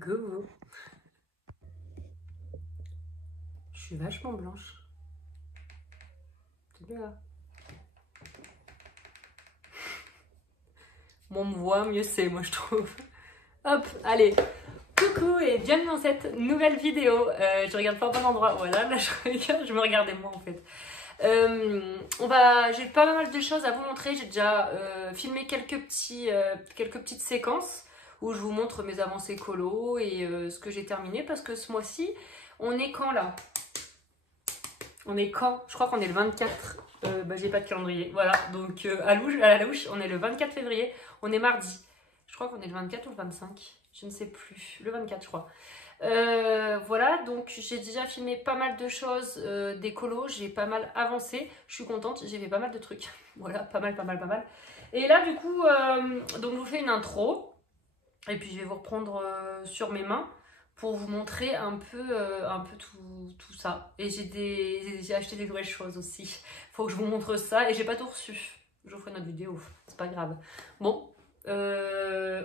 Coucou. Je suis vachement blanche. C'est bien là. Moins on me voit, mieux c'est, moi je trouve. Hop, allez. Coucou et bienvenue dans cette nouvelle vidéo. Je regarde pas au bon endroit. Voilà, là je me regardais moi en fait. J'ai pas mal de choses à vous montrer. J'ai déjà filmé quelques petites séquences où je vous montre mes avancées colo et ce que j'ai terminé, parce que ce mois-ci, on est quand là? On est quand? Je crois qu'on est le 24. J'ai pas de calendrier. Voilà, donc à la louche, on est le 24 février. On est mardi. Je crois qu'on est le 24 ou le 25. Je ne sais plus. Le 24, je crois. Voilà, donc j'ai déjà filmé pas mal de choses, des colos, j'ai pas mal avancé, je suis contente, j'ai fait pas mal de trucs, voilà, pas mal. Et là du coup, donc je vous fais une intro, et puis je vais vous reprendre sur mes mains pour vous montrer un peu tout ça. Et j'ai acheté des nouvelles choses aussi, faut que je vous montre ça, et j'ai pas tout reçu, je vous ferai une autre vidéo, c'est pas grave. Bon.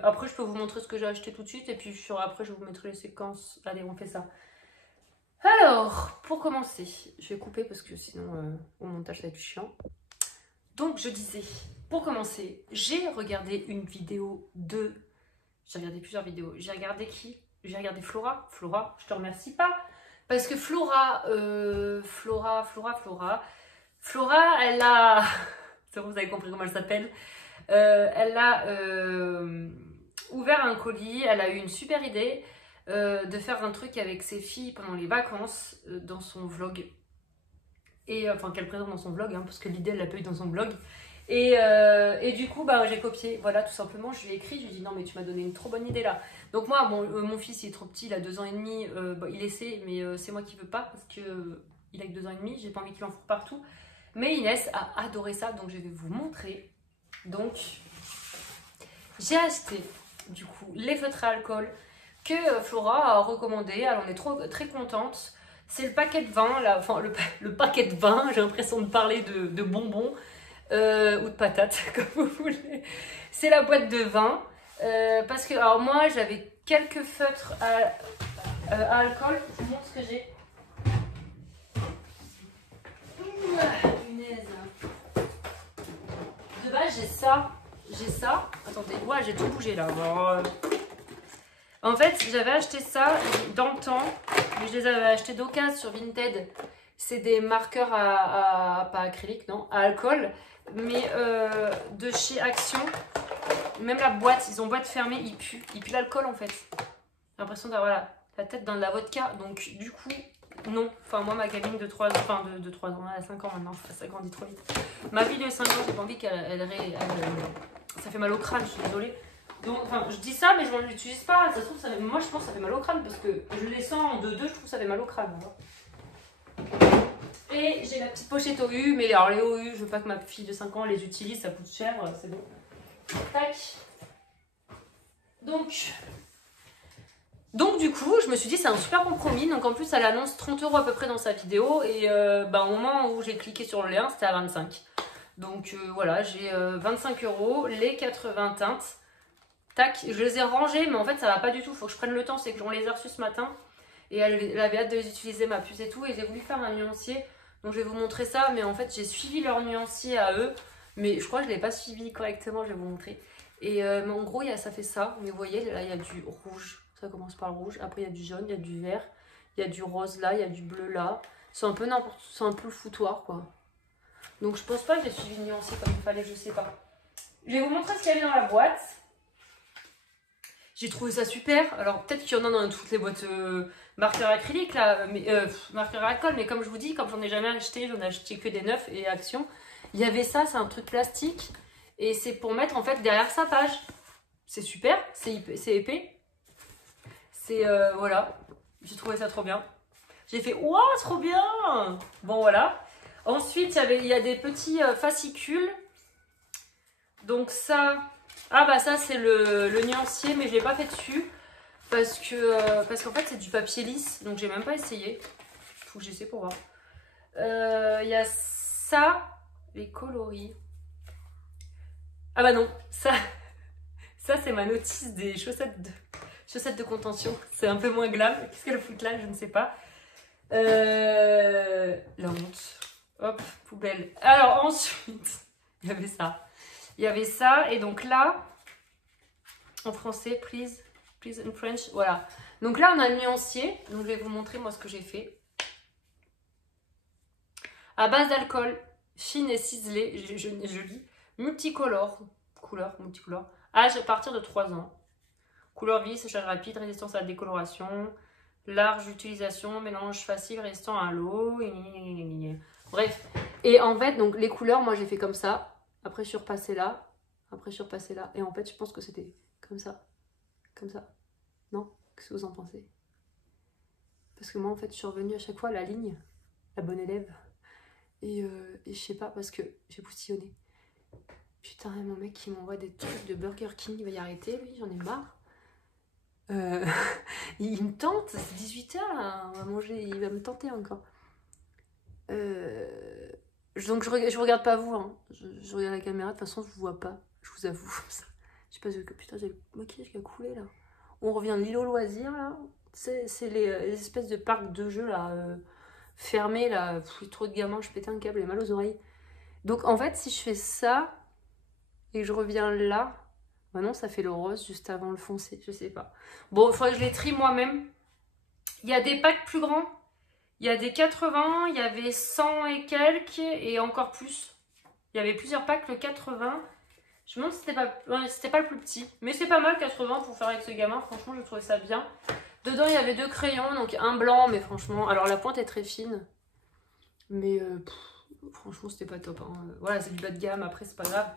Après je peux vous montrer ce que j'ai acheté tout de suite, et puis après je vous mettrai les séquences. Allez, on fait ça. Alors pour commencer, je vais couper parce que sinon au montage ça va être chiant. Donc je disais, pour commencer, j'ai regardé une vidéo j'ai regardé plusieurs vidéos. J'ai regardé qui? J'ai regardé Flora. Flora, je te remercie pas, parce que Flora, elle a c'est bon, vous avez compris comment elle s'appelle. Elle a ouvert un colis, elle a eu une super idée de faire un truc avec ses filles pendant les vacances dans son vlog. Et enfin, qu'elle présente dans son vlog, hein, parce que l'idée elle l'a pas eu dans son vlog. Et du coup, j'ai copié, voilà, tout simplement. Je lui ai écrit, je lui ai dit non, mais tu m'as donné une trop bonne idée là. Donc, moi, mon fils il est trop petit, il a 2 ans et demi, il essaie, mais c'est moi qui veux pas, parce que il a que 2 ans et demi, j'ai pas envie qu'il en foute partout. Mais Inès a adoré ça, donc je vais vous montrer. Donc, j'ai acheté du coup les feutres à alcool que Flora a recommandé. Alors, on est très contente. C'est le paquet de vin, là, enfin le paquet de vin, j'ai l'impression de parler de bonbons ou de patates, comme vous voulez. C'est la boîte de vin. Parce que, alors moi, j'avais quelques feutres à alcool. Je vous montre ce que j'ai. Punaise. De base, j'ai ça. Attendez, ouais, j'ai tout bougé là. Alors, en fait, j'avais acheté ça dans le temps, mais je les avais achetés d'occasion sur Vinted. C'est des marqueurs pas acrylique, non, à alcool, mais de chez Action. Même la boîte, ils ont boîte fermée, ils puent l'alcool en fait. J'ai l'impression d'avoir la tête dans de la vodka, donc du coup, non. Enfin, moi, ma gamine de 3 ans, de 3 ans, elle a 5 ans maintenant, ça grandit trop vite. Ma fille de 5 ans, j'ai pas envie ça fait mal au crâne, je suis désolée. Donc, enfin, je dis ça, mais je ne l'utilise pas. Ça se trouve, moi, je pense que ça fait mal au crâne, parce que je les sens de deux, je trouve que ça fait mal au crâne. Et j'ai la petite pochette OU, mais alors les OU, je veux pas que ma fille de 5 ans les utilise, ça coûte cher, c'est bon. Tac. Donc du coup, je me suis dit c'est un super compromis. Donc en plus, elle annonce 30 € à peu près dans sa vidéo. Et au moment où j'ai cliqué sur le lien, c'était à 25. Donc voilà, j'ai 25 €, les 80 teintes. Tac, je les ai rangés, mais en fait ça va pas du tout. Faut que je prenne le temps, c'est que j'en les ai reçus ce matin. Et elle avait hâte de les utiliser, ma puce et tout. Et j'ai voulu faire un nuancier. Donc je vais vous montrer ça. Mais en fait, j'ai suivi leur nuancier à eux. Mais je crois que je ne l'ai pas suivi correctement, je vais vous montrer. Et mais en gros, ça fait ça. Mais vous voyez, là, il y a du rouge. Ça commence par le rouge. Après, il y a du jaune, il y a du vert. Il y a du rose là, il y a du bleu là. C'est un peu n'importe, c'est un peu le foutoir, quoi. Donc je pense pas que j'ai suivi le nuancier comme il fallait, je sais pas. Je vais vous montrer ce qu'il y avait dans la boîte. J'ai trouvé ça super. Alors peut-être qu'il y en a dans toutes les boîtes marqueurs acryliques là, marqueurs à alcool, mais comme je vous dis, comme j'en ai jamais acheté, j'en ai acheté que des neufs et Action. Il y avait ça, c'est un truc plastique et c'est pour mettre en fait derrière sa page. C'est super, c'est épais. C'est voilà, j'ai trouvé ça trop bien. J'ai fait waouh, trop bien. Bon voilà. Ensuite il y a des petits fascicules. Donc ça, ça c'est le nuancier, mais je l'ai pas fait dessus parce qu'en fait c'est du papier lisse, donc j'ai même pas essayé. Faut que j'essaie pour voir. Il y a ça, les coloris. Ah bah non, ça c'est ma notice des chaussettes de... chaussettes de contention. C'est un peu moins glam. Qu'est-ce qu'elle fout là? Je ne sais pas. La honte. Hop, poubelle. Alors ensuite, il y avait ça. Il y avait ça. Et donc là, en français, please in French. Voilà. Donc là, on a le nuancier. Donc je vais vous montrer moi ce que j'ai fait. À base d'alcool, fine et ciselée, je lis. Multicolore. Couleur, multicolore. Âge à partir de 3 ans. Couleur vive, séchage rapide, résistance à la décoloration. Large utilisation, mélange facile, résistant à l'eau. Bref. Et en fait, donc les couleurs, moi j'ai fait comme ça. Après, je suis repassée là. Après, je suis repassée là. Et en fait, je pense que c'était comme ça. Comme ça. Non? Qu'est-ce que vous en pensez? Parce que moi, en fait, je suis revenue à chaque fois à la ligne. La bonne élève. Et je sais pas, parce que j'ai postillonné. Putain, mon mec qui m'envoie des trucs de Burger King, il va y arrêter, lui, j'en ai marre. Il me tente, c'est 18h là, on va manger, il va me tenter encore. Donc je regarde pas vous, hein. Je regarde la caméra, de toute façon je vous vois pas, je vous avoue. Ça. Je sais pas, putain j'ai le maquillage qui a coulé là. On revient de l'île au loisir là, c'est les espèces de parcs de jeux là, fermés là, pff, trop de gamins, je pétais un câble, j'ai mal aux oreilles. Donc en fait si je fais ça, et que je reviens là, bah non ça fait le rose juste avant le foncé, je sais pas. Bon, il faudrait que je les trie moi-même. Il y a des packs plus grands. Il y a des 80, il y avait 100 et quelques et encore plus. Il y avait plusieurs packs, le 80. Je me demande si c'était pas le plus petit. Mais c'est pas mal 80 pour faire avec ce gamin. Franchement, je trouvais ça bien. Dedans, il y avait 2 crayons, donc un blanc, mais franchement... Alors la pointe est très fine. Mais franchement, c'était pas top. Hein. Voilà, c'est du bas de gamme, après c'est pas grave.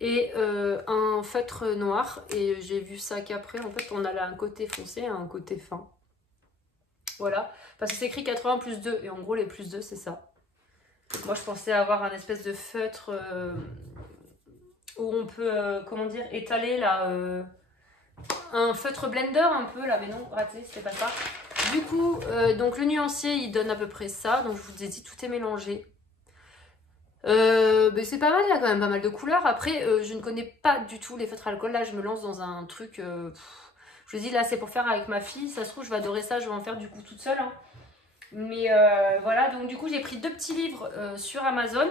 Et un feutre noir. Et j'ai vu ça qu'après, en fait, on a là un côté foncé et un côté fin. Voilà, parce que c'est écrit 80 plus 2 et en gros les plus 2 c'est ça. Moi je pensais avoir un espèce de feutre où on peut, comment dire, étaler là, un feutre blender un peu là, mais non, raté, c'est pas ça. Du coup, donc le nuancier il donne à peu près ça, donc je vous ai dit tout est mélangé. Mais c'est pas mal, il y a quand même pas mal de couleurs. Après, je ne connais pas du tout les feutres à alcool, là je me lance dans un truc... je vous dis là c'est pour faire avec ma fille, ça se trouve je vais adorer ça, je vais en faire du coup toute seule. Hein. Mais voilà, donc du coup j'ai pris 2 petits livres sur Amazon.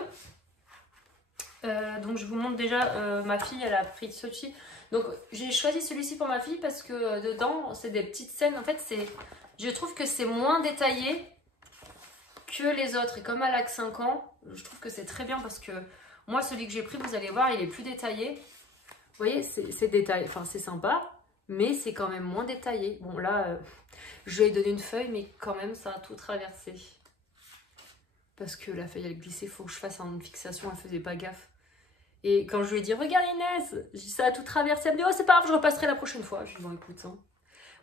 Donc je vous montre déjà, ma fille elle a pris celui-ci. Donc j'ai choisi celui-ci pour ma fille parce que dedans c'est des petites scènes. En fait je trouve que c'est moins détaillé que les autres. Et comme elle a que 5 ans, je trouve que c'est très bien parce que moi celui que j'ai pris, vous allez voir, il est plus détaillé. Vous voyez, c'est détaillé, enfin c'est sympa. Mais c'est quand même moins détaillé. Bon là, je lui ai donné une feuille, mais quand même ça a tout traversé. Parce que la feuille elle glissait, il faut que je fasse une fixation, elle faisait pas gaffe. Et quand je lui ai dit, regarde Inès, j'ai dit, ça a tout traversé, elle me dit, oh c'est pas grave, je repasserai la prochaine fois. Je lui ai dit, bon écoute. Hein.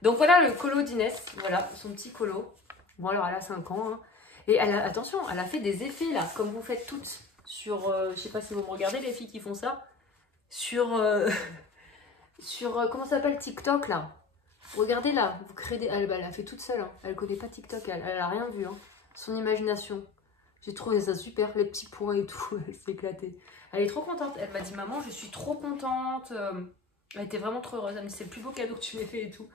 Donc voilà le colo d'Inès, voilà son petit colo. Bon alors elle a 5 ans. Hein. Et elle a, attention, elle a fait des effets là, comme vous faites toutes sur, je sais pas si vous me regardez les filles qui font ça, sur... comment ça s'appelle TikTok là. Regardez là, vous créez des... Elle a fait toute seule, hein. Elle connaît pas TikTok, elle a rien vu. Hein. Son imagination. J'ai trouvé ça super, les petits points et tout, elle s'est éclatée. Elle est trop contente, elle m'a dit maman je suis trop contente. Elle était vraiment trop heureuse, elle me dit c'est le plus beau cadeau que tu m'aies fait et tout.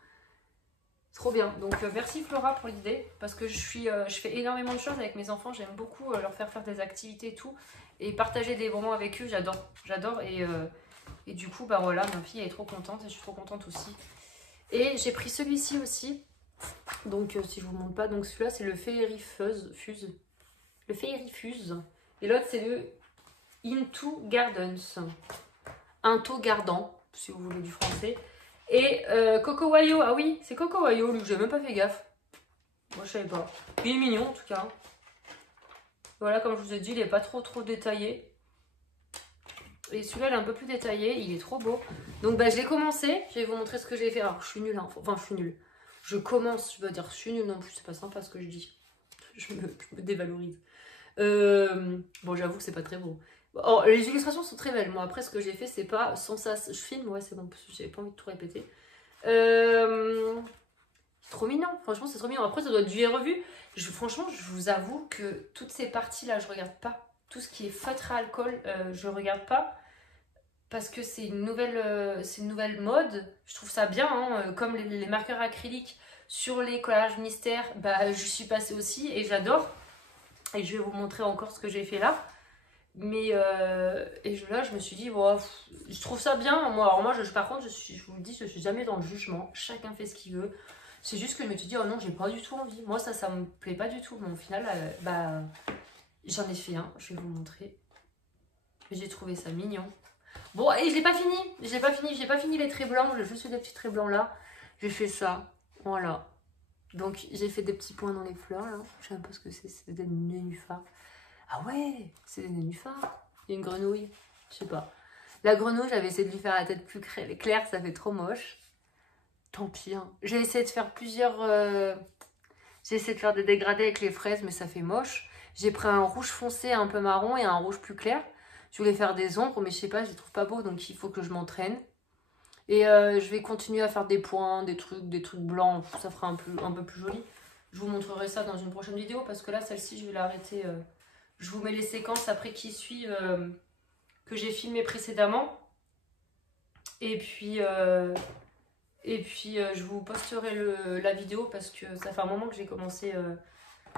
Trop bien, donc merci Flora pour l'idée, parce que je fais énormément de choses avec mes enfants, j'aime beaucoup leur faire des activités et tout, et partager des moments avec eux, j'adore, et du coup, bah voilà, ma fille elle est trop contente et je suis trop contente aussi. Et j'ai pris celui-ci aussi. Donc si je vous montre pas, donc celui-là c'est le Fairy Fuse. Le Fairy Fuse. Et l'autre c'est le Into Gardens. Into Garden, si vous voulez du français. Et Coco Wayo. Ah oui, c'est Coco Wayo, lui, j'ai même pas fait gaffe. Moi je savais pas. Il est mignon en tout cas. Voilà, comme je vous ai dit, il est pas trop détaillé. Et celui-là, il est un peu plus détaillé. Il est trop beau. Donc, bah, je l'ai commencé. Je vais vous montrer ce que j'ai fait. Alors, je suis nulle. Hein. Enfin, je suis nulle. Je commence. Je veux dire, je suis nulle non plus. C'est pas sympa ce que je dis. Je me dévalorise. Bon, j'avoue que c'est pas très beau. Oh, les illustrations sont très belles. Moi, après, ce que j'ai fait, c'est pas sans ça. Je filme. Ouais, c'est bon. Parce que j'avais pas envie de tout répéter. Trop mignon. Franchement, c'est trop mignon. Après, ça doit être vu et revu. Franchement, je vous avoue que toutes ces parties-là, je regarde pas. Tout ce qui est feutre à alcool, je regarde pas. parce que c'est une nouvelle mode. Je trouve ça bien, hein, comme les marqueurs acryliques sur les collages mystères, bah, je suis passée aussi et j'adore. Et je vais vous montrer encore ce que j'ai fait là. Mais là, je me suis dit, wow, je trouve ça bien. Moi, alors moi, par contre, je vous le dis, je suis jamais dans le jugement. Chacun fait ce qu'il veut. C'est juste que je me suis dit, oh non, j'ai pas du tout envie. Moi, ça me plaît pas du tout. Mais au final, bah, j'en ai fait un. Je vais vous montrer. J'ai trouvé ça mignon. Bon, et je l'ai pas fini. J'ai pas fini les traits blancs. J'ai juste fait des petits traits blancs là. J'ai fait ça. Voilà. Donc, j'ai fait des petits points dans les fleurs là. Je sais pas ce que c'est des nénuphars. Ah ouais, c'est des nénuphars. Il y a une grenouille. Je sais pas. La grenouille, j'avais essayé de lui faire la tête plus claire. Ça fait trop moche. Tant pis. Hein. J'ai essayé de faire J'ai essayé de faire des dégradés avec les fraises, mais ça fait moche. J'ai pris un rouge foncé un peu marron et un rouge plus clair. Je voulais faire des ombres, mais je sais pas, je les trouve pas beaux, donc il faut que je m'entraîne. Et je vais continuer à faire des points, des trucs blancs, ça fera un peu plus joli. Je vous montrerai ça dans une prochaine vidéo, parce que là, celle-ci, je vais l'arrêter. Je vous mets les séquences après qui suivent, que j'ai filmées précédemment. Et puis je vous posterai la vidéo, parce que ça fait un moment que j'ai commencé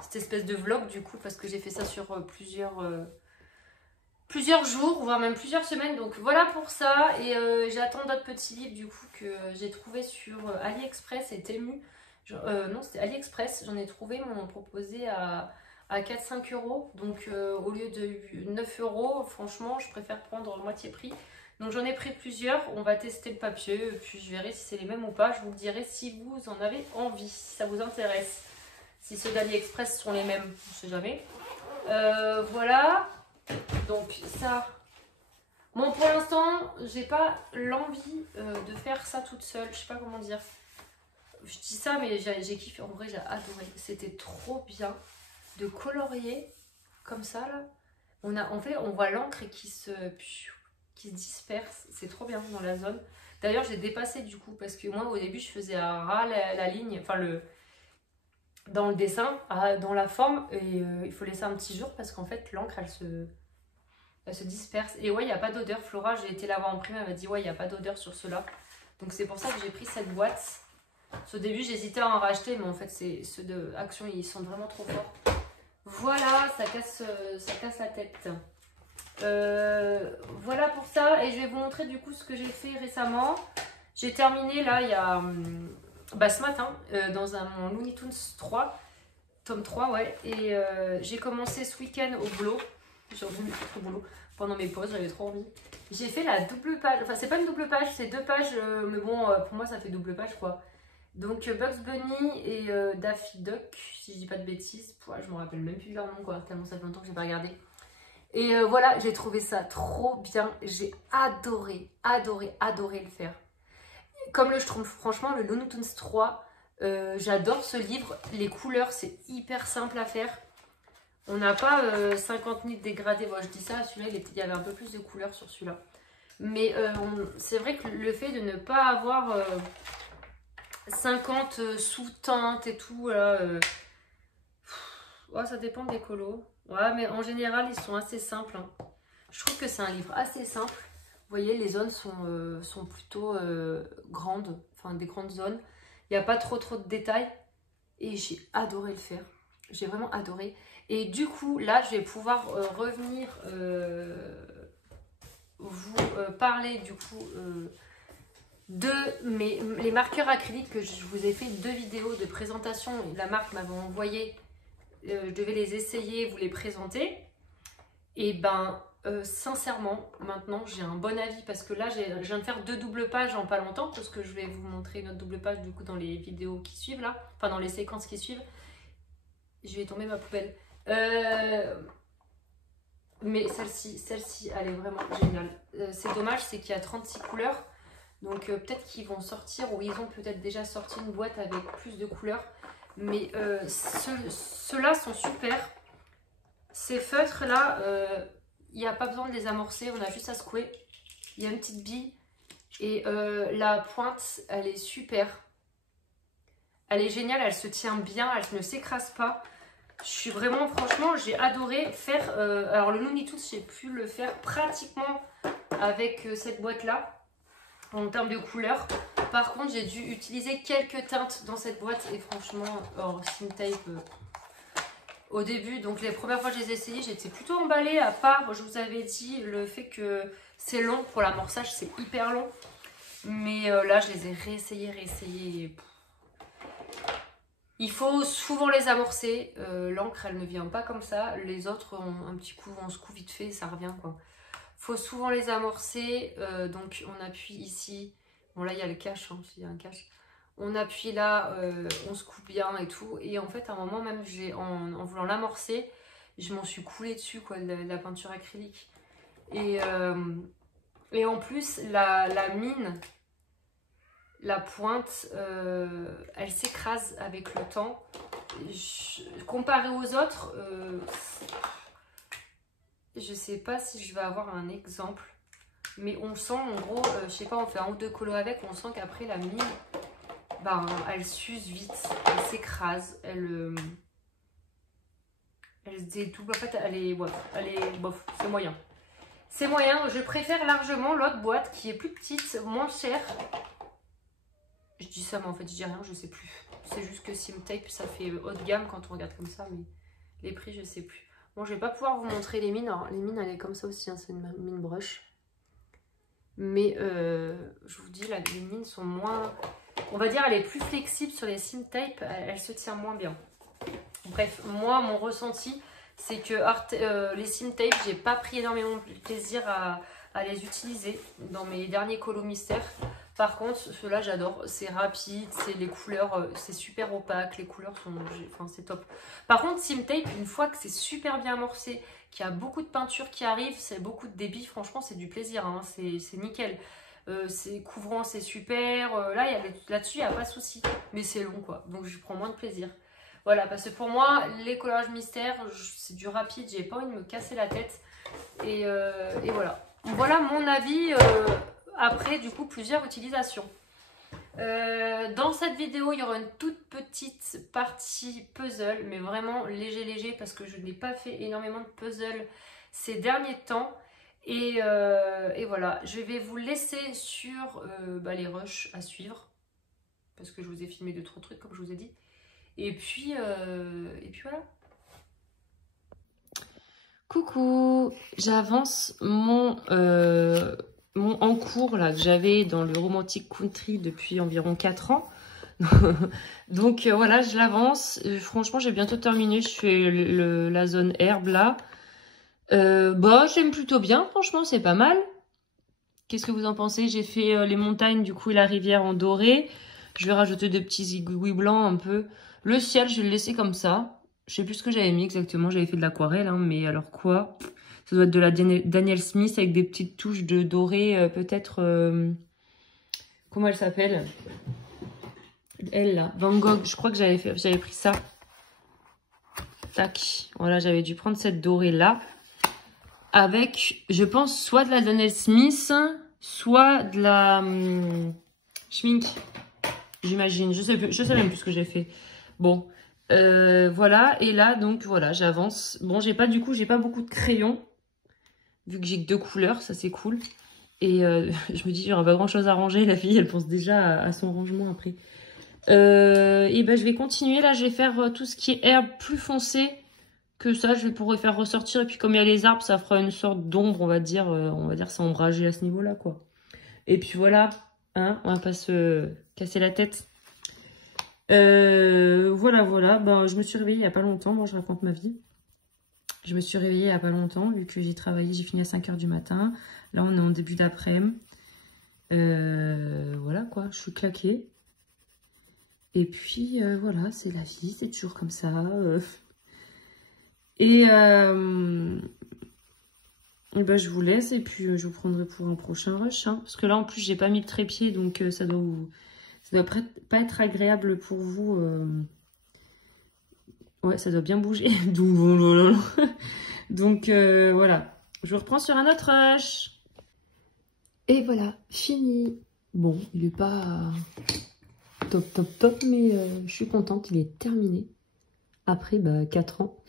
cette espèce de vlog, du coup, parce que j'ai fait ça sur plusieurs jours, voire même plusieurs semaines. Donc voilà pour ça. Et j'attends d'autres petits livres du coup que j'ai trouvé sur AliExpress et Temu. Non, c'était AliExpress. J'en ai trouvé, ils m'en ont proposé à 4-5 euros. Donc au lieu de 9 euros, franchement, je préfère prendre moitié prix. Donc j'en ai pris plusieurs. On va tester le papier. Puis je verrai si c'est les mêmes ou pas. Je vous dirai si vous en avez envie, si ça vous intéresse. Si ceux d'AliExpress sont les mêmes, je ne sais jamais. Voilà. Donc ça, bon pour l'instant j'ai pas l'envie de faire ça toute seule, je sais pas comment dire. Je dis ça mais j'ai kiffé, en vrai j'ai adoré, c'était trop bien de colorier comme ça là. On voit l'encre qui se disperse, c'est trop bien dans la zone. D'ailleurs j'ai dépassé du coup parce que moi au début je faisais à ras la ligne, enfin dans le dessin, dans la forme, et il faut laisser un petit jour parce qu'en fait l'encre elle se disperse. Et ouais, il n'y a pas d'odeur. Flora, j'ai été la voir en prime, elle m'a dit ouais, il n'y a pas d'odeur sur ceux-là. Donc c'est pour ça que j'ai pris cette boîte. Au début, j'hésitais à en racheter, mais en fait, ceux de Action, ils sont vraiment trop forts. Voilà, ça casse la tête. Voilà pour ça. Et je vais vous montrer du coup ce que j'ai fait récemment. J'ai terminé là, il y a ce matin, dans mon Looney Tunes 3, tome 3, ouais. Et j'ai commencé ce week-end au boulot. J'ai revenu au boulot pendant mes pauses, j'avais trop envie. J'ai fait la double page, enfin c'est pas une double page, c'est 2 pages, mais bon, pour moi ça fait double page quoi. Donc Bugs Bunny et Daffy Duck, si je dis pas de bêtises, je me rappelle même plus de leur nom quoi, tellement ça fait longtemps que j'ai pas regardé. Et voilà, j'ai trouvé ça trop bien, j'ai adoré le faire. Comme je trouve franchement le Looney Tunes 3, j'adore ce livre, les couleurs c'est hyper simple à faire. On n'a pas 50 000 dégradés. Bon, je dis ça, celui-là, il y avait un peu plus de couleurs sur celui-là. Mais c'est vrai que le fait de ne pas avoir 50 sous-teintes et tout, là, ouais, ça dépend des colos. Ouais, mais en général, ils sont assez simples. Hein. Je trouve que c'est un livre assez simple. Vous voyez, les zones sont plutôt grandes, enfin des grandes zones. Il n'y a pas trop de détails. Et j'ai adoré le faire. J'ai vraiment adoré. Et du coup, là, je vais pouvoir revenir vous parler du coup de les marqueurs acryliques que je vous ai fait 2 vidéos de présentation. La marque m'avait envoyé, je devais les essayer, vous les présenter. Et ben, sincèrement, maintenant, j'ai un bon avis parce que là, je viens de faire 2 doubles pages en pas longtemps parce que je vais vous montrer une autre double page du coup dans les vidéos qui suivent là, enfin dans les séquences qui suivent. Je vais tomber ma poubelle. Mais celle-ci, elle est vraiment géniale. C'est dommage, c'est qu'il y a 36 couleurs. Donc peut-être qu'ils vont sortir, ou ils ont peut-être déjà sorti une boîte avec plus de couleurs. Mais ceux-là sont super. Ces feutres-là, il n'y a pas besoin de les amorcer, on a juste à secouer. Il y a une petite bille. Et la pointe, elle est super. Elle est géniale, elle se tient bien, elle ne s'écrase pas. Je suis vraiment, franchement, j'ai adoré faire... alors le Looney Tunes, j'ai pu le faire pratiquement avec cette boîte-là, en termes de couleurs. Par contre, j'ai dû utiliser quelques teintes dans cette boîte. Et franchement, Sim Tape, au début, donc les premières fois que je les ai essayés, j'étais plutôt emballée. À part, je vous avais dit, le fait que c'est long pour l'amorçage, c'est hyper long. Mais là, je les ai réessayés. Il faut souvent les amorcer. L'encre, elle ne vient pas comme ça. Les autres, un petit coup, on secoue vite fait, ça revient quoi. Faut souvent les amorcer. Donc, on appuie ici. Bon, là, il y a le cache, hein, il y a un cache. On appuie là, on secoue bien et tout. Et en fait, à un moment, même, en voulant l'amorcer, je m'en suis coulée dessus, quoi, de la peinture acrylique. Et en plus, la mine, la pointe, elle s'écrase avec le temps. Comparé aux autres, je sais pas si je vais avoir un exemple. Mais on sent, en gros, je sais pas, on fait un ou deux colos avec, on sent qu'après la mine, ben, elle s'use vite, elle s'écrase, elle se dédouble. En fait, elle est bof, c'est moyen. C'est moyen, je préfère largement l'autre boîte qui est plus petite, moins chère. Je dis ça, mais en fait, je dis rien, je sais plus. C'est juste que Sim Tape, ça fait haut de gamme quand on regarde comme ça, mais les prix, je sais plus. Bon, je vais pas pouvoir vous montrer les mines. Alors, les mines, elle est comme ça aussi, hein, c'est une mine brush. Mais je vous dis, là, les mines sont moins... On va dire, elle est plus flexible sur les Sim Tape, elle se tient moins bien. Bref, moi, mon ressenti, c'est que les Sim Tape, j'ai pas pris énormément de plaisir à les utiliser dans mes derniers colos mystères. Par contre, ceux-là, j'adore. C'est rapide, c'est les couleurs, c'est super opaque, les couleurs sont... Enfin, c'est top. Par contre, Sim Tape, une fois que c'est super bien amorcé, qu'il y a beaucoup de peinture qui arrive, c'est beaucoup de débit, franchement, c'est du plaisir, hein, c'est nickel. C'est couvrant, c'est super. Là-dessus, il n'y a pas de souci. Mais c'est long, quoi. Donc, je prends moins de plaisir. Voilà, parce que pour moi, les collages mystères, c'est du rapide. J'ai pas envie de me casser la tête. Et voilà. Voilà mon avis après, du coup, plusieurs utilisations. Dans cette vidéo, il y aura une toute petite partie puzzle, mais vraiment léger, parce que je n'ai pas fait énormément de puzzle ces derniers temps. Et voilà, je vais vous laisser sur les rushs à suivre, parce que je vous ai filmé 2-3 trucs, comme je vous ai dit. Et puis voilà. Coucou, j'avance mon en cours là, que j'avais dans le Romantic Country depuis environ 4 ans. Donc voilà, je l'avance. Franchement, j'ai bientôt terminé. Je fais la zone herbe là. J'aime plutôt bien, franchement, c'est pas mal. Qu'est-ce que vous en pensez? J'ai fait les montagnes du coup et la rivière en doré. Je vais rajouter des petits aiguilles blancs un peu. Le ciel, je vais le laisser comme ça. Je sais plus ce que j'avais mis exactement. J'avais fait de l'aquarelle, hein, mais alors quoi? Ça doit être de la Daniel Smith avec des petites touches de doré, peut-être... comment elle s'appelle? Elle, là. Van Gogh. Je crois que j'avais pris ça. Tac. Voilà, j'avais dû prendre cette dorée-là. Avec, je pense, soit de la Daniel Smith, soit de la Schmink. J'imagine. Je sais même plus ce que j'ai fait. Bon. Voilà. Et là, donc, voilà, j'avance. Bon, j'ai pas beaucoup de crayons. Vu que j'ai que 2 couleurs, ça c'est cool. Et je me dis, il n'y aura pas grand chose à ranger. La fille, elle pense déjà à son rangement après. Et ben, je vais continuer. Là, je vais faire tout ce qui est herbe plus foncé que ça. Je pourrais faire ressortir. Et puis, comme il y a les arbres, ça fera une sorte d'ombre, on va dire. C'est ombragé à ce niveau-là, quoi. Et puis voilà. Hein, on va pas se casser la tête. Voilà. Ben, je me suis réveillée il n'y a pas longtemps. Moi, je raconte ma vie. Je me suis réveillée il n'y a pas longtemps, vu que j'ai travaillé, j'ai fini à 5 h du matin. Là, on est en début d'après-midi. Voilà, quoi, je suis claquée. Et puis, voilà, c'est la vie, c'est toujours comme ça. Et ben, je vous laisse, et puis je vous prendrai pour un prochain rush. Hein, parce que là, en plus, j'ai pas mis de trépied, donc ça doit pas être agréable pour vous. Ouais, ça doit bien bouger. Donc, voilà. Je vous reprends sur un autre rush. Et voilà, fini. Bon, il est pas top, mais je suis contente, il est terminé. Après, 4 ans.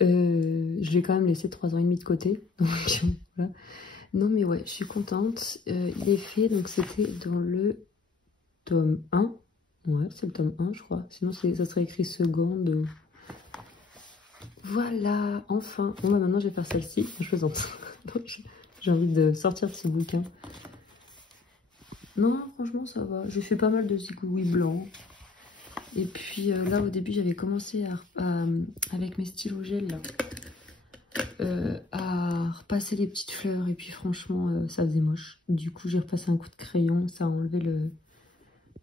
Je l'ai quand même laissé 3 ans et demi de côté. Donc, voilà. Non mais ouais, je suis contente. Il est fait, donc c'était dans le tome 1. Ouais, c'est le tome 1 je crois. Sinon ça serait écrit seconde. Voilà, enfin. Bon bah maintenant je vais faire celle-ci. Je plaisante. J'ai envie de sortir de ce bouquin. Non, franchement ça va. J'ai fait pas mal de zigouilles blancs. Et puis là au début j'avais commencé avec mes stylos gel là. À repasser les petites fleurs et puis franchement ça faisait moche. Du coup j'ai repassé un coup de crayon, ça a enlevé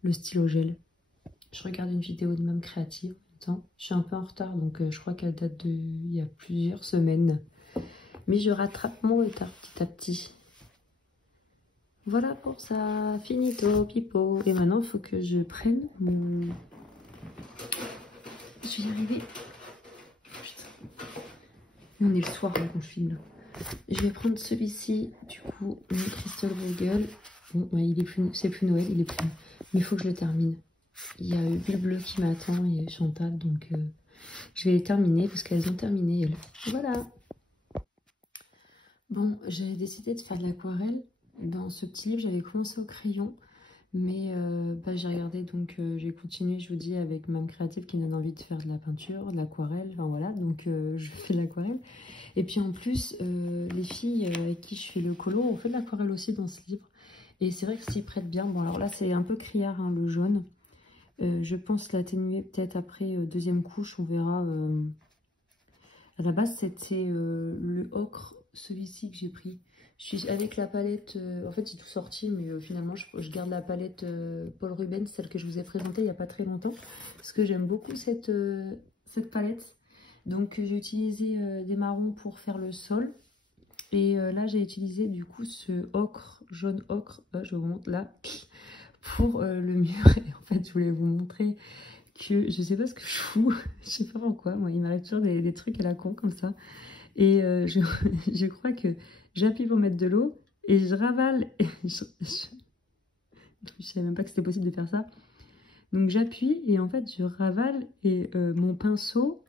le stylo gel. Je regarde une vidéo de Mame Créative. Attends, je suis un peu en retard donc je crois qu'elle date il y a plusieurs semaines. Mais je rattrape mon retard petit à petit. Voilà pour ça, finito, pipo. Et maintenant il faut que je prenne mon... Je vais y arriver. On est le soir là quand je filme. Je vais prendre celui-ci, du coup, mon Crystal Vogel. Bon, ouais, il est plus, c'est plus Noël, il est plus. Mais il faut que je le termine. Il y a Bulle Bleu qui m'attend et Chantal, donc je vais les terminer parce qu'elles ont terminé elles. Voilà. Bon, j'ai décidé de faire de l'aquarelle. Dans ce petit livre, j'avais commencé au crayon. Mais bah, j'ai regardé, donc j'ai continué, je vous dis, avec Mame Créative qui me donne envie de faire de la peinture, de l'aquarelle, enfin voilà, donc je fais de l'aquarelle. Et puis en plus, les filles avec qui je fais le colo, on fait de l'aquarelle aussi dans ce livre. Et c'est vrai que s'y prête bien. Bon alors là c'est un peu criard, hein, le jaune. Je pense l'atténuer peut-être après deuxième couche, on verra. À la base c'était le ocre, celui-ci que j'ai pris. Je suis avec la palette, en fait j'ai tout sorti, mais finalement je garde la palette Paul Rubens, celle que je vous ai présentée il n'y a pas très longtemps, parce que j'aime beaucoup cette palette. Donc j'ai utilisé des marrons pour faire le sol, et là j'ai utilisé du coup ce ocre, jaune ocre, je vous montre là, pour le mur. Et en fait je voulais vous montrer que je sais pas ce que je fous, je sais pas pourquoi, moi il m'arrive toujours des trucs à la con comme ça. Et je crois que j'appuie pour mettre de l'eau et je ravale. Et je savais même pas que c'était possible de faire ça. Donc j'appuie et en fait je ravale et mon pinceau,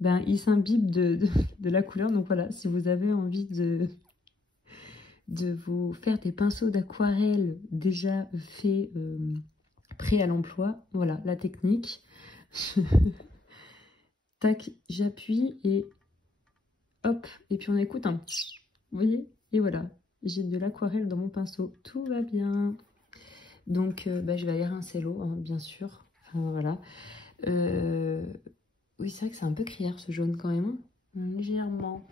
ben, il s'imbibe de la couleur. Donc voilà, si vous avez envie de vous faire des pinceaux d'aquarelle déjà faits, prêts à l'emploi, voilà la technique. Tac, j'appuie et hop, et puis on écoute un... Vous voyez? Et voilà, j'ai de l'aquarelle dans mon pinceau, tout va bien. Donc bah, je vais aller rincer l'eau, hein, bien sûr. Enfin, voilà. Oui, c'est vrai que c'est un peu criard ce jaune quand même, hein, légèrement.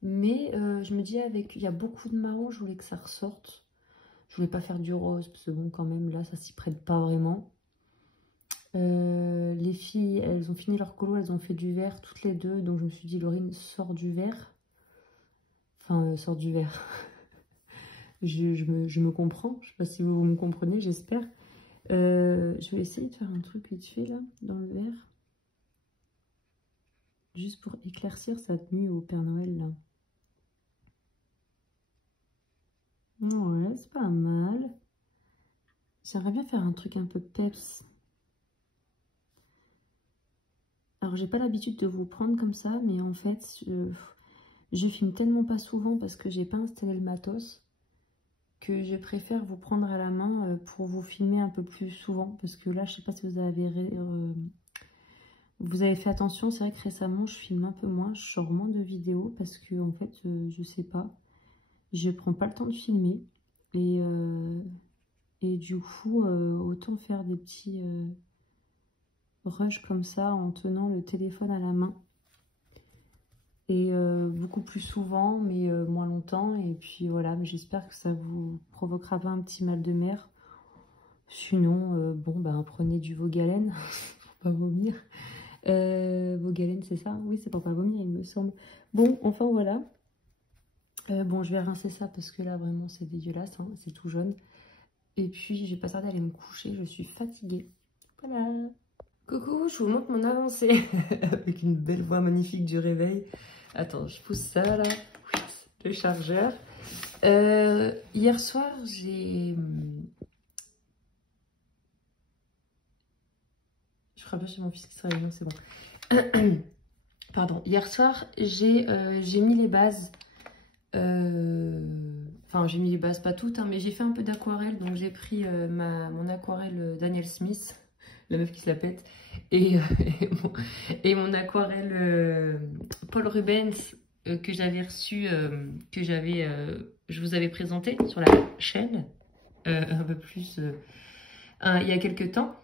Mais je me dis, avec, il y a beaucoup de marron, je voulais que ça ressorte. Je voulais pas faire du rose, parce que bon, quand même, là, ça s'y prête pas vraiment. Les filles, elles ont fini leur colo, elles ont fait du vert toutes les deux. Donc je me suis dit, Laurine, sort du vert. Enfin, sort du vert. je me comprends. Je sais pas si vous me comprenez, j'espère. Je vais essayer de faire un truc vite fait, là, dans le vert. Juste pour éclaircir sa tenue au Père Noël, là. Ouais, c'est pas mal. J'aimerais bien faire un truc un peu peps. Alors, j'ai pas l'habitude de vous prendre comme ça, mais en fait, je filme tellement pas souvent parce que j'ai pas installé le matos que je préfère vous prendre à la main pour vous filmer un peu plus souvent. Parce que là, je sais pas si vous avez fait attention. C'est vrai que récemment, je filme un peu moins, je sors moins de vidéos parce que, en fait, je sais pas, je prends pas le temps de filmer. Et du coup, autant faire des petits rushs comme ça en tenant le téléphone à la main. Et beaucoup plus souvent, mais moins longtemps. Et puis voilà, mais j'espère que ça vous provoquera pas un petit mal de mer. Sinon, bon, ben prenez du Vogalène pour pas vomir. Vogalène, c'est ça? Oui, c'est pour pas vomir, il me semble. Bon, enfin voilà. Bon, je vais rincer ça parce que là, vraiment, c'est dégueulasse, hein, c'est tout jaune. Et puis, je vais pas tarder à aller me coucher, je suis fatiguée. Voilà. Coucou, je vous montre mon avancée avec une belle voix magnifique du réveil. Attends, je pousse ça là, le chargeur. Hier soir, j'ai... Je crois bien chez mon fils qui sera réveillé, c'est bon. Pardon, hier soir, j'ai mis les bases Enfin, j'ai mis les bases, pas toutes, hein, mais j'ai fait un peu d'aquarelle. Donc, j'ai pris mon aquarelle Daniel Smith, la meuf qui se la pète, et, et mon aquarelle Paul Rubens que j'avais reçu, je vous avais présenté sur la chaîne, un peu plus il y a quelques temps.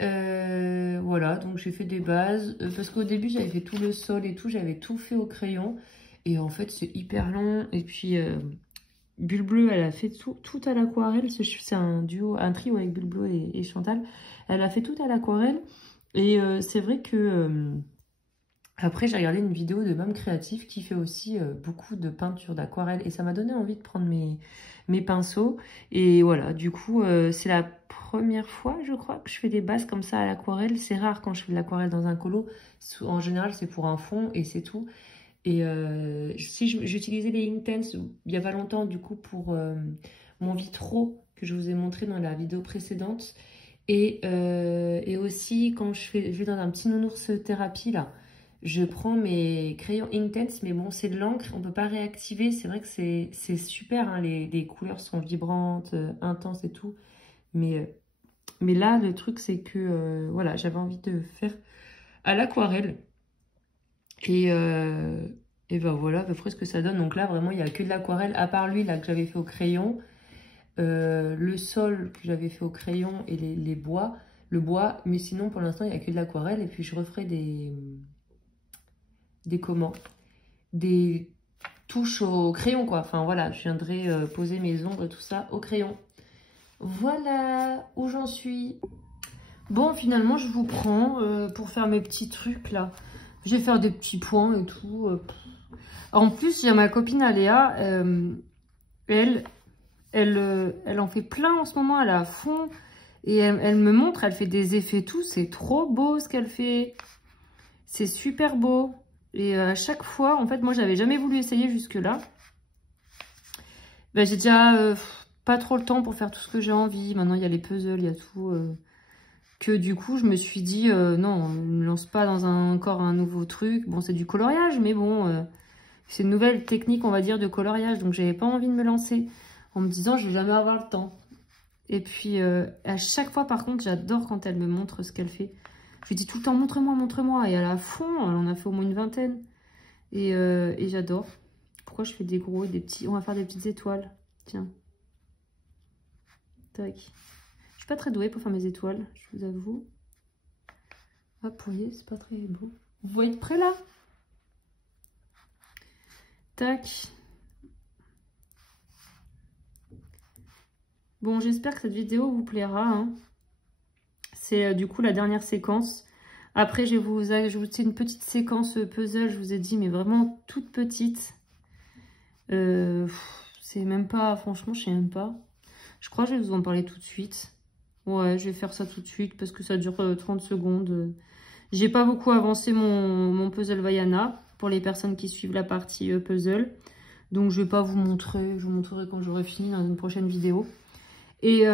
Voilà, donc j'ai fait des bases, parce qu'au début, j'avais fait tout le sol et tout, j'avais tout fait au crayon. Et en fait, c'est hyper long. Et puis, Bulle Bleue, elle a fait tout à l'aquarelle. C'est un duo, un trio avec Bulle Bleue et Chantal. Elle a fait tout à l'aquarelle. Et c'est vrai que... après, j'ai regardé une vidéo de Mame Créative qui fait aussi beaucoup de peinture d'aquarelle. Et ça m'a donné envie de prendre mes pinceaux. Et voilà, du coup, c'est la première fois, je crois, que je fais des bases comme ça à l'aquarelle. C'est rare quand je fais de l'aquarelle dans un colo. En général, c'est pour un fond et c'est tout. Et si j'utilisais les Inktense il n'y a pas longtemps, du coup, pour mon vitro que je vous ai montré dans la vidéo précédente. Et aussi, quand je vais dans un petit nounours thérapie, là, je prends mes crayons Inktense, mais bon, c'est de l'encre, on ne peut pas réactiver. C'est vrai que c'est super, hein, les couleurs sont vibrantes, intenses et tout. Mais là, le truc, c'est que, voilà, j'avais envie de faire à l'aquarelle. Et ben voilà à peu près ce que ça donne. Donc là, vraiment, il n'y a que de l'aquarelle, à part lui, là, que j'avais fait au crayon. Le sol que j'avais fait au crayon et le bois. Mais sinon, pour l'instant, il n'y a que de l'aquarelle. Et puis, je referai des touches au crayon, quoi. Enfin, voilà, je viendrai poser mes ombres et tout ça au crayon. Voilà où j'en suis. Bon, finalement, je vous prends pour faire mes petits trucs, là. Je vais faire des petits points et tout. En plus, il y a ma copine Aléa. Elle en fait plein en ce moment. Elle est à fond. Et elle me montre, elle fait des effets tout. C'est trop beau ce qu'elle fait. C'est super beau. Et à chaque fois, en fait, moi, j'avais jamais voulu essayer jusque-là. Ben, j'ai déjà pas trop le temps pour faire tout ce que j'ai envie. Maintenant, il y a les puzzles, il y a tout... que du coup, je me suis dit, non, ne me lance pas dans encore un nouveau truc. Bon, c'est du coloriage, mais bon, c'est une nouvelle technique, on va dire, de coloriage. Donc, j'avais pas envie de me lancer en me disant, je vais jamais avoir le temps. Et puis, à chaque fois, par contre, j'adore quand elle me montre ce qu'elle fait. Je lui dis tout le temps, montre-moi, montre-moi. Et elle a fond, elle en a fait au moins une vingtaine. Et j'adore. Pourquoi je fais des gros et des petits? On va faire des petites étoiles. Tiens. Tac. Je suis pas très douée pour faire mes étoiles, je vous avoue. Hop, vous voyez, c'est pas très beau. Vous voyez de près là? Tac. Bon, j'espère que cette vidéo vous plaira. Hein. C'est du coup la dernière séquence. Après, je vais vous ajouter une petite séquence puzzle, je vous ai dit, mais vraiment toute petite. C'est même pas, franchement, je sais même pas. Je crois que je vais vous en parler tout de suite. Ouais, je vais faire ça tout de suite parce que ça dure 30 secondes. J'ai pas beaucoup avancé mon puzzle Vaiana pour les personnes qui suivent la partie puzzle. Donc je vais pas vous montrer, je vous montrerai quand j'aurai fini dans une prochaine vidéo. Et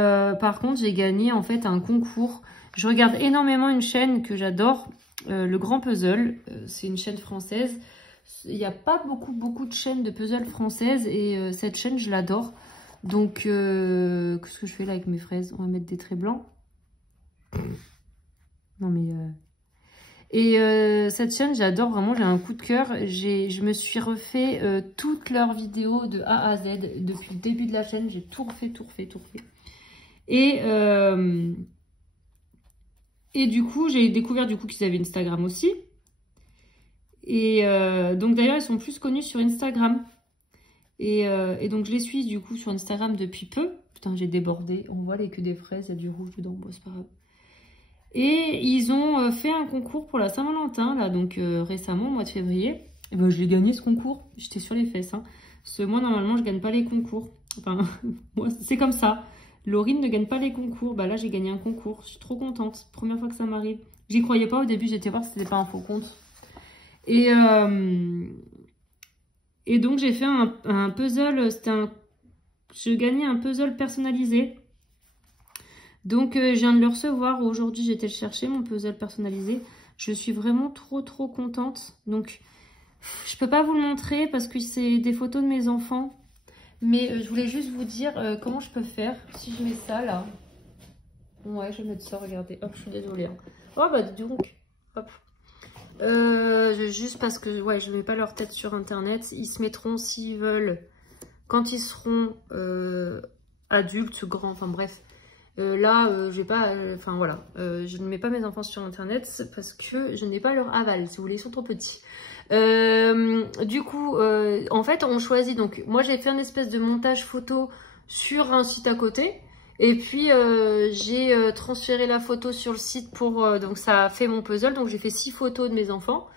par contre, j'ai gagné en fait un concours. Je regarde énormément une chaîne que j'adore, Le Grand Puzzle. C'est une chaîne française. Il n'y a pas beaucoup de chaînes de puzzle françaises et cette chaîne, je l'adore. Donc, qu'est-ce que je fais là avec mes fraises? On va mettre des traits blancs. Non mais... Et cette chaîne, j'adore vraiment, j'ai un coup de cœur. Je me suis refait toutes leurs vidéos de A à Z depuis le début de la chaîne. J'ai tout refait. Et du coup, j'ai découvert du coup qu'ils avaient Instagram aussi. Et donc d'ailleurs, ils sont plus connus sur Instagram. Et donc je les suis du coup sur Instagram depuis peu. Putain, j'ai débordé. On voit les queues des fraises, il y a du rouge dedans. Bon, c'est pas grave. Et ils ont fait un concours pour la Saint-Valentin, là, donc récemment, au mois de février. Et ben, je l'ai gagné ce concours. J'étais sur les fesses. Hein. Parce que moi, normalement, je gagne pas les concours. Enfin, moi, c'est comme ça. Laurine ne gagne pas les concours. Bah là, j'ai gagné un concours. Je suis trop contente. Première fois que ça m'arrive. J'y croyais pas au début. J'étais voir si c'était pas un faux compte. Et donc, j'ai fait un puzzle. Je gagnais un puzzle personnalisé. Donc, je viens de le recevoir. Aujourd'hui, j'ai été le chercher, mon puzzle personnalisé. Je suis vraiment trop contente. Donc, Je peux pas vous le montrer parce que c'est des photos de mes enfants. Mais je voulais juste vous dire comment je peux faire si je mets ça là. Ouais, je vais mettre ça, regardez. Hop, je suis désolée. Hein. Oh bah dis donc. Hop. Juste parce que ouais, je mets pas leur tête sur internet. Ils se mettront s'ils veulent quand ils seront adultes, grands, enfin bref. Là, j'ai pas, enfin voilà, je ne mets pas mes enfants sur internet parce que je n'ai pas leur aval, si vous voulez, ils sont trop petits. Du coup, en fait, on choisit, donc moi j'ai fait une espèce de montage photo sur un site à côté. Et puis, j'ai transféré la photo sur le site pour... donc, ça a fait mon puzzle. Donc, j'ai fait 6 photos de mes enfants.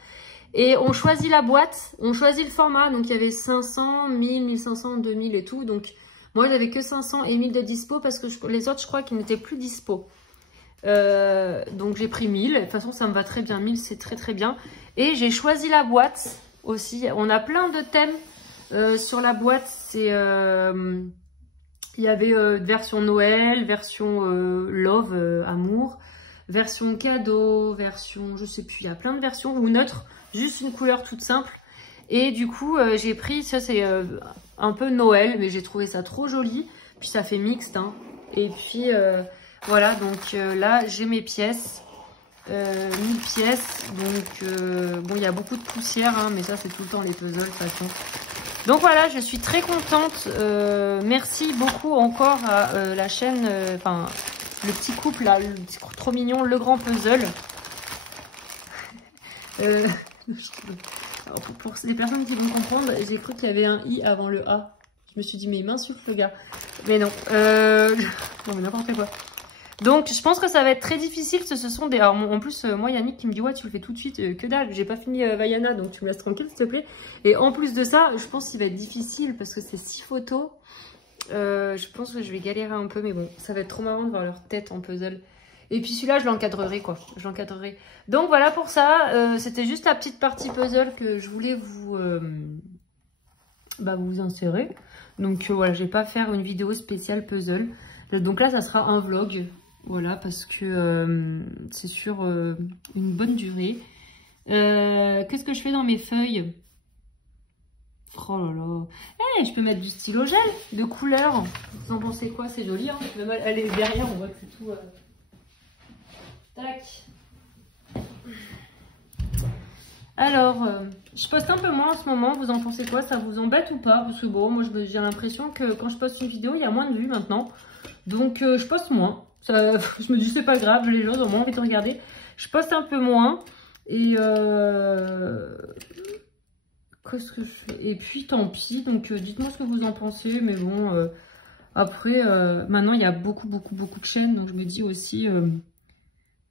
Et on choisit la boîte. On choisit le format. Donc, il y avait 500, 1000, 1500, 2000 et tout. Donc, moi, j'avais que 500 et 1000 de dispo parce que les autres, je crois qu'ils n'étaient plus dispo. Donc, j'ai pris 1000. De toute façon, ça me va très bien. 1000, c'est très, très bien. Et j'ai choisi la boîte aussi. On a plein de thèmes sur la boîte. C'est... il y avait version Noël, version love, amour, version cadeau, version je sais plus, il y a plein de versions, ou neutre, juste une couleur toute simple. Et du coup, j'ai pris, ça c'est un peu Noël, mais j'ai trouvé ça trop joli. Puis ça fait mixte, hein. Et puis voilà, donc là j'ai mes pièces, 1000 pièces. Donc bon, il y a beaucoup de poussière, hein, mais ça c'est tout le temps les puzzles de toute façon. Donc voilà, je suis très contente. Merci beaucoup encore à la chaîne, enfin le petit couple là, le petit couple trop mignon, le grand puzzle. Alors pour les personnes qui vont comprendre, j'ai cru qu'il y avait un i avant le a. Je me suis dit mais il m'insulte le gars. Mais non, non mais n'importe quoi. Donc je pense que ça va être très difficile. Ce sont des... Alors, en plus, moi Yannick qui me dit ouais tu le fais tout de suite, que dalle, j'ai pas fini Vaiana donc tu me laisses tranquille s'il te plaît. Et en plus de ça, je pense qu'il va être difficile parce que c'est 6 photos. Je pense que je vais galérer un peu mais bon, ça va être trop marrant de voir leur tête en puzzle. Et puis celui-là je l'encadrerai quoi, je l'encadrerai. Donc voilà pour ça, c'était juste la petite partie puzzle que je voulais vous insérer. Donc voilà, je vais pas faire une vidéo spéciale puzzle. Donc là ça sera un vlog. Voilà, parce que c'est sur une bonne durée. Qu'est-ce que je fais dans mes feuilles? Oh là là. Hey, je peux mettre du stylo gel de couleur. Vous en pensez quoi? C'est joli, hein? Je peux même aller derrière, on voit que c'est tout... Tac. Alors, je poste un peu moins en ce moment. Vous en pensez quoi? Ça vous embête ou pas? Parce que bon, moi j'ai l'impression que quand je poste une vidéo, il y a moins de vues maintenant. Donc, je poste moins. Ça, je me dis c'est pas grave, les gens ont moins envie de regarder. Je poste un peu moins. Et qu'est-ce que je fais? Et puis tant pis. Donc dites-moi ce que vous en pensez. Mais bon, après, maintenant il y a beaucoup de chaînes. Donc je me dis aussi,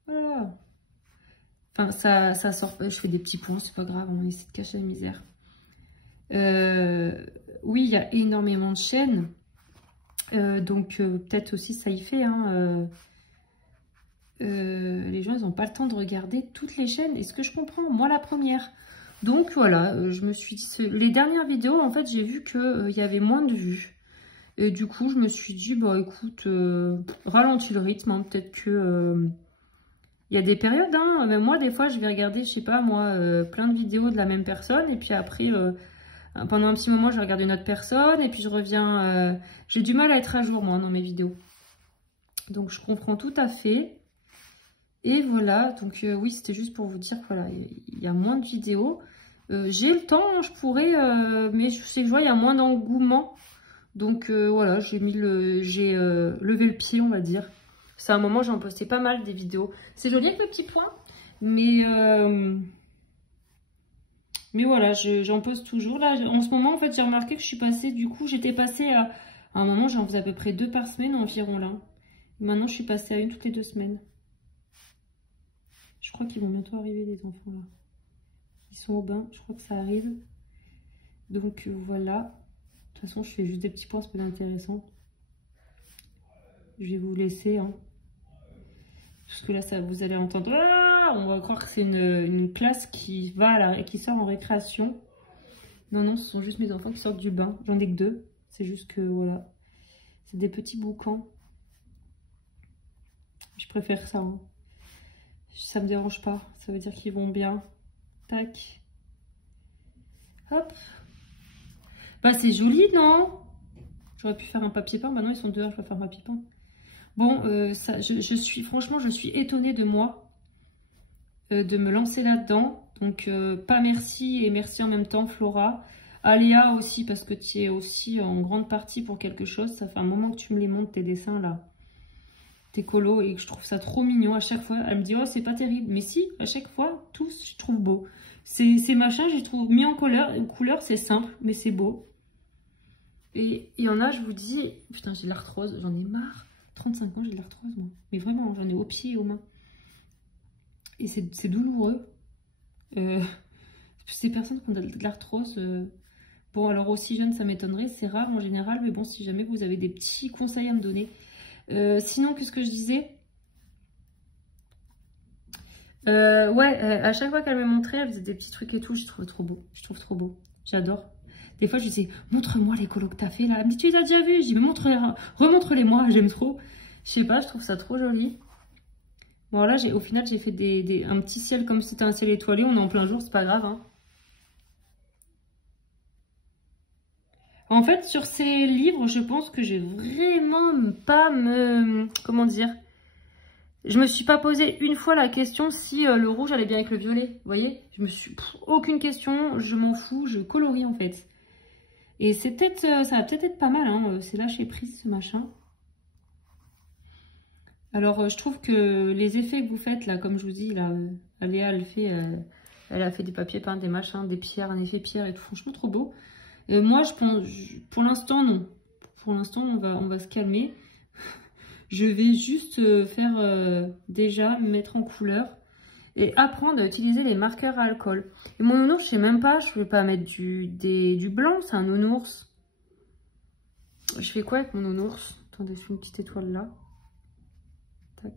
voilà. Enfin, ça sort. Je fais des petits points, c'est pas grave. On va essayer de cacher la misère. Oui, il y a énormément de chaînes. Donc peut-être aussi ça y fait, hein, les gens ils n'ont pas le temps de regarder toutes les chaînes, et ce que je comprends, moi la première. Donc voilà, je me suis dit, les dernières vidéos en fait j'ai vu que il y avait moins de vues, et du coup je me suis dit bah écoute, ralentis le rythme, hein, peut-être que il y a des périodes, hein, mais moi des fois je vais regarder, je sais pas moi, plein de vidéos de la même personne, et puis après pendant un petit moment, je regarde une autre personne et puis je reviens. J'ai du mal à être à jour, moi, dans mes vidéos. Donc, je comprends tout à fait. Et voilà. Donc, oui, c'était juste pour vous dire que voilà, il y a moins de vidéos. J'ai le temps, je pourrais, mais je sais que je vois, il y a moins d'engouement. Donc, voilà, j'ai levé le pied, on va dire. C'est un moment, j'en postais pas mal des vidéos. C'est joli avec le petit point, mais voilà, j'en poste toujours. Là, en ce moment, en fait, j'ai remarqué que je suis passée, du coup, j'étais passée à un moment, j'en faisais à peu près 2 par semaine environ là. Maintenant, je suis passée à une toutes les 2 semaines. Je crois qu'ils vont bientôt arriver, les enfants là. Ils sont au bain, je crois que ça arrive. Donc voilà. De toute façon, je fais juste des petits points, c'est pas intéressant. Je vais vous laisser, hein. Parce que là, ça, vous allez entendre. Ah, on va croire que c'est une classe qui qui sort en récréation. Non, non, ce sont juste mes enfants qui sortent du bain. J'en ai que 2. C'est juste que, voilà. C'est des petits boucans. Je préfère ça. Hein. Ça me dérange pas. Ça veut dire qu'ils vont bien. Tac. Hop. Bah c'est joli, non? J'aurais pu faire un papier peint. Bah non, ils sont dehors, je vais faire un papier peint. Bon, ça, franchement, je suis étonnée de moi de me lancer là-dedans. Donc, pas merci et merci en même temps, Flora. Aléa aussi, parce que tu es aussi en grande partie pour quelque chose. Ça fait un moment que tu me les montres, tes dessins là. Tes colos, et que je trouve ça trop mignon à chaque fois. Elle me dit, oh, c'est pas terrible. Mais si, à chaque fois, tous, je trouve beau. Ces machins, je les trouve mis en couleur, c'est simple, mais c'est beau. Et il y en a, je vous dis, putain, j'ai de l'arthrose, j'en ai marre. 35 ans, j'ai de l'arthrose, moi. Mais vraiment, j'en ai aux pieds et aux mains. Et c'est douloureux. Ces personnes qui ont de l'arthrose, bon, alors aussi jeune, ça m'étonnerait, c'est rare en général, mais bon, si jamais vous avez des petits conseils à me donner. Sinon, qu'est-ce que je disais? Ouais, à chaque fois qu'elle me montrait, elle faisait des petits trucs et tout, je trouve trop beau. Je trouve trop beau. J'adore. Des fois, je disais, montre-moi les colos que t'as fait là. Elle me dit, tu les as déjà vus? Je dis, mais remontre-les moi, j'aime trop. Je sais pas, je trouve ça trop joli. Bon, là, au final, j'ai fait un petit ciel comme si c'était un ciel étoilé. On est en plein jour, c'est pas grave. Hein. En fait, sur ces livres, je pense que j'ai vraiment pas me... Comment dire? Je me suis pas posé une fois la question si le rouge allait bien avec le violet. Vous voyez? Je me suis... aucune question, je m'en fous, je colorie en fait. Et c'est peut-être... ça va peut-être être pas mal, hein. C'est lâcher prise ce machin. Alors, je trouve que les effets que vous faites, là, comme je vous dis, là, Aléa, elle a fait des papiers peints, des machins, des pierres, un effet pierre et tout, franchement, trop beau. Moi, je pense, pour l'instant, non. Pour l'instant, on va se calmer. Je vais juste faire, déjà, me mettre en couleur et apprendre à utiliser les marqueurs à alcool. Et mon nounours, je sais même pas, je vais pas mettre du blanc, c'est un nounours. Je fais quoi avec mon nounours? Attendez, je fais une petite étoile là. Tac.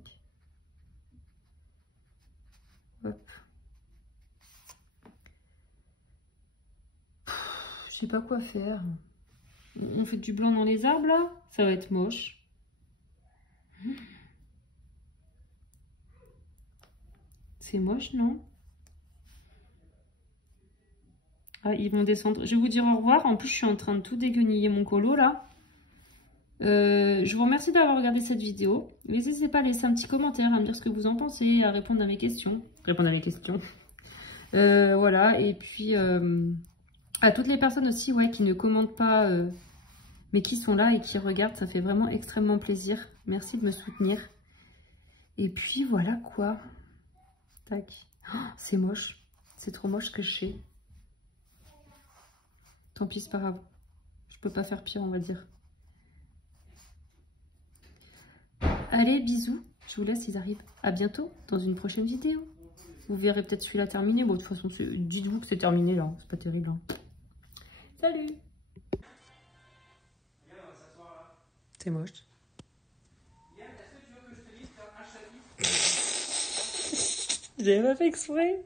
Hop. Je sais pas quoi faire. On fait du blanc dans les arbres là? Ça va être moche. C'est moche, non? Ah, ils vont descendre. Je vais vous dire au revoir. En plus, je suis en train de tout dégueniller mon colo là. Je vous remercie d'avoir regardé cette vidéo. N'hésitez pas à laisser un petit commentaire, à me dire ce que vous en pensez, à répondre à mes questions. Voilà, et puis à toutes les personnes aussi ouais, qui ne commentent pas, mais qui sont là et qui regardent, ça fait vraiment extrêmement plaisir. Merci de me soutenir. Et puis voilà quoi. Tac. Oh, c'est moche. C'est trop moche ce que je fais. Tant pis, c'est pas grave. Je peux pas faire pire, on va dire. Allez, bisous. Je vous laisse, ils arrivent. À bientôt dans une prochaine vidéo. Vous verrez peut-être celui-là terminé. Bon, de toute façon, dites-vous que c'est terminé là. C'est pas terrible. Hein. Salut. C'est moche. J'ai pas fait exprès.